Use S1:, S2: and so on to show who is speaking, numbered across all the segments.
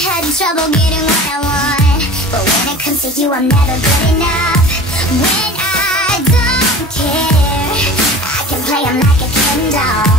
S1: trouble getting what I want. But when it comes to you, I'm never good enough. When I don't care, I can play 'em like a Ken doll.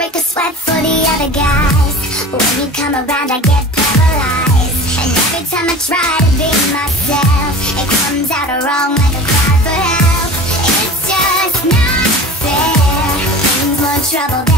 S1: Break a sweat for the other guys. When you come around, I get paralyzed. And every time I try to be myself, it comes out wrong like a cry for help. It's just not fair. Means more trouble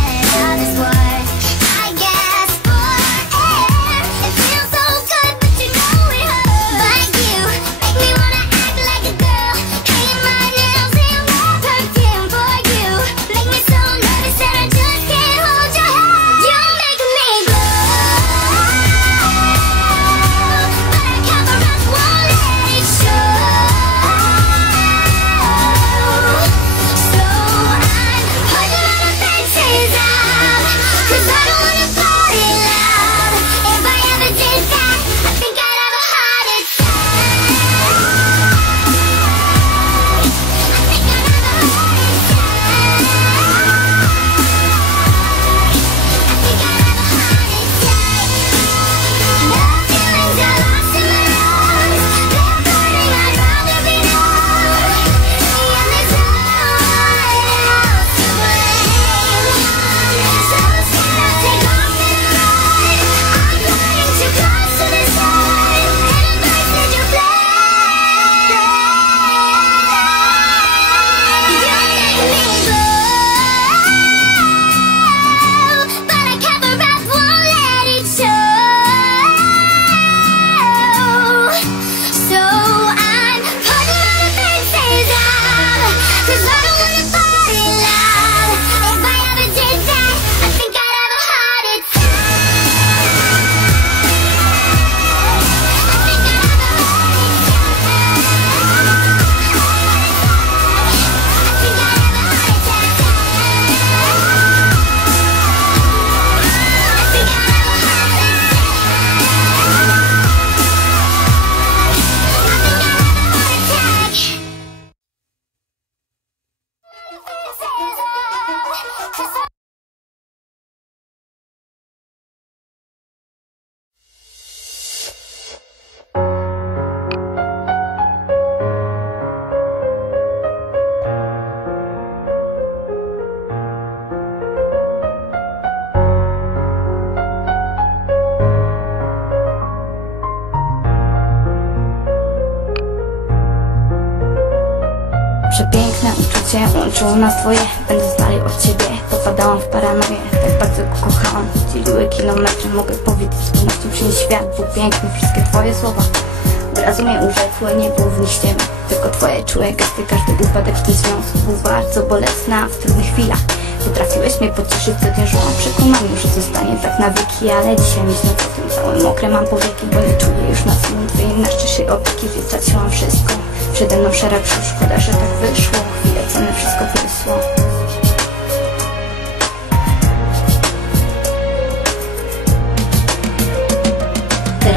S2: Uczucie łączyło nas dwoje Będąc dalej od ciebie. Popadałam w paranoję Tak bardzo go kochałam, dzieliły kilometry Mogę powiedzieć z pewnością, nie świat był piękny. Wszystkie twoje słowa od razu mnie urzekły Nie było w nich ściemy, tylko twoje czułe gesty Każdy upadek w tym związku był bardzo bolesny A w trudnych chwilach potrafiłeś mnie pocieszyć Codziennie żyłam przekonaniu, że zostanie tak na wieki Ale dzisiaj myśląc o tym całym mokre mam powieki Bo nie czuję już na całym twojej najszczerszej opieki Więc straciłam wszystko. Przede mną szara krzyż, szkoda, że tak wyszło Chwilę cenne wszystko wysło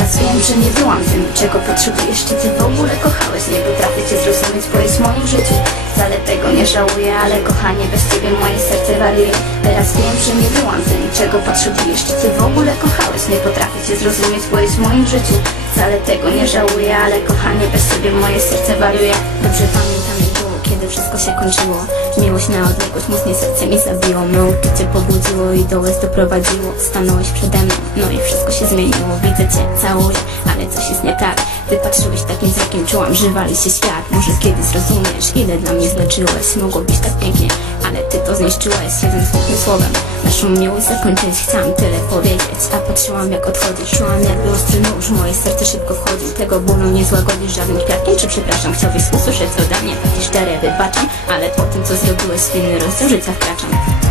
S2: Teraz wiem, że nie byłam tym, czego potrzebujesz Czy ty w ogóle kochałeś? Nie potrafię cię zrozumieć, bo jest w moim życiu Wcale tego nie żałuję, ale kochanie bez ciebie moje serce wariuje Teraz wiem, że nie byłam tym, czego potrzebujesz Czy ty w ogóle kochałeś? Nie potrafię cię zrozumieć, bo jest w moim życiu Wcale tego nie żałuję, ale kochanie bez ciebie moje serce wariuje Dobrze pamiętam kiedy wszystko się kończyło. Miłość na odległość, mocniej serce mi zabiło. Me uczucie pobudziło i do łez doprowadziło. Stanąłeś przede mną, no i wszystko się zmieniło. Widzę cię, ale ale coś jest nie tak Ty patrzyłeś takim wzrokiem, czułam, że wali się świat. Może kiedy zrozumiesz, ile dla mnie znaczyłeś. Mogło być tak pięknie, ale ty to zniszczyłeś. Jednym smutnym słowem, naszą miłość zakończyć. Chciałam tyle powiedzieć, a patrzyłam jak odchodzisz. Czułam jakby ostry nóż, moje serce szybko wchodzi. Tego bólu nie złagodzisz żadnym kwiatkiem Czy przepraszam, chciałbyś usłyszeć ode mnie Takie szczere wybaczam, ale po tym co zrobiłeś w inny rozdział życia wkraczam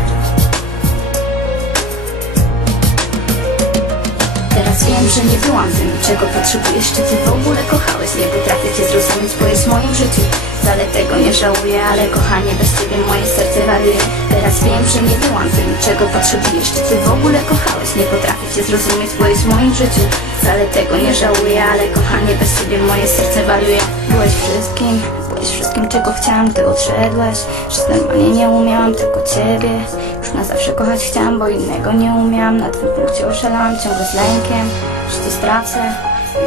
S2: wiem, że nie byłam tym, czego potrzebujesz Czy ty w ogóle kochałeś? Nie potrafię cię zrozumieć, bo jest w moim życiu. Wcale tego nie żałuję, ale kochanie, bez ciebie moje serce wariuje Teraz wiem, że nie byłam tym, czego potrzebujesz Czy ty w ogóle kochałeś? Nie potrafię cię zrozumieć, bo jest w moim życiu. Wcale tego nie żałuję, ale kochanie, bez ciebie moje serce wariuje Byłeś wszystkim, byłeś wszystkim, czego chciałam, gdy odszedłeś. Żyć normalnie nie umiałam, tylko ciebie Już na zawsze kochać chciałam, bo innego nie umiałam. Na twym punkcie oszalałam ciągle z lękiem. Że cię stracę,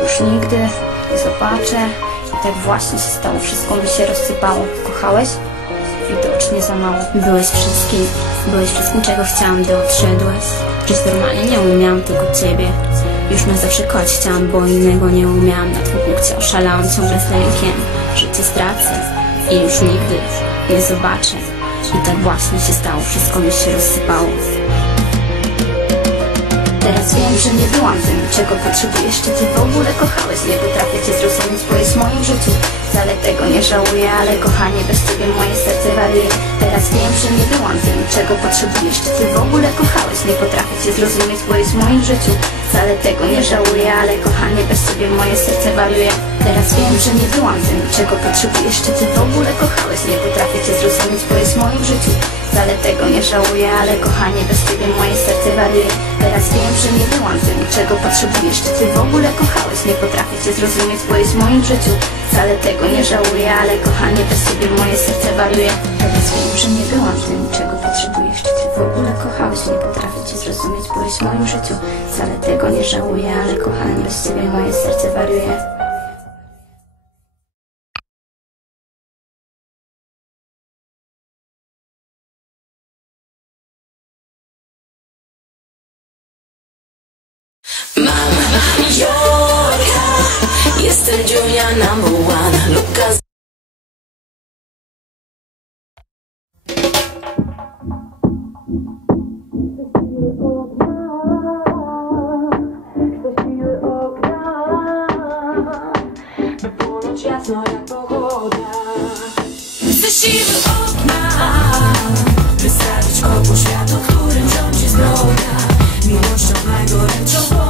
S2: już nigdy nie zobaczę. I tak właśnie się stało, wszystko mi się rozsypało. Kochałeś? Widocznie za mało. Byłeś wszystkim, byłeś wszystkim, czego chciałam, gdy odszedłeś. Żyć normalnie nie umiałam, tylko ciebie. Już na zawsze kochać chciałam, bo innego nie umiałam. Na twym punkcie oszalałam ciągle z lękiem. Że cię stracę i już nigdy nie zobaczę I tak właśnie się stało, wszystko mi się rozsypało Teraz wiem, że nie byłam tym, czego potrzebujesz Czy ty w ogóle kochałeś? Nie potrafię cię zrozumieć, bo jest w moim życiu Wcale tego nie żałuję, ale kochanie, bez ciebie moje serce wariuje Teraz wiem, że nie byłam tym, czego potrzebujesz Czy ty w ogóle kochałeś? Nie potrafię cię zrozumieć, bo jest w moim życiu Wcale tego nie żałuję, ale kochanie, bez ciebie moje serce wariuje Teraz wiem, że nie byłam tym, czego potrzebujesz Czy ty w ogóle kochałeś? Nie potrafię cię zrozumieć, bo jest w moim życiu Wcale tego nie żałuję, ale kochanie, bez ciebie moje serce wariuje. Teraz wiem, że nie byłam tym, czego potrzebujesz Czy ty w ogóle kochałeś? Nie potrafię cię zrozumieć, bo jest w moim życiu. Wcale tego nie żałuję, ale kochanie, bez ciebie moje serce wariuje. Teraz wiem, że nie byłam tym, czego potrzebujesz Czy ty w ogóle kochałeś? Nie potrafię cię zrozumieć, bo jest w moim życiu. Wcale tego nie żałuję, ale kochanie, bez ciebie moje serce wariuje
S3: Yorka, jestem Julia number one. Płonąć jasno jak pogoda Chcę siły ognia Wystawić oko światu, którym rządzi zbroja Miłością najgorętszą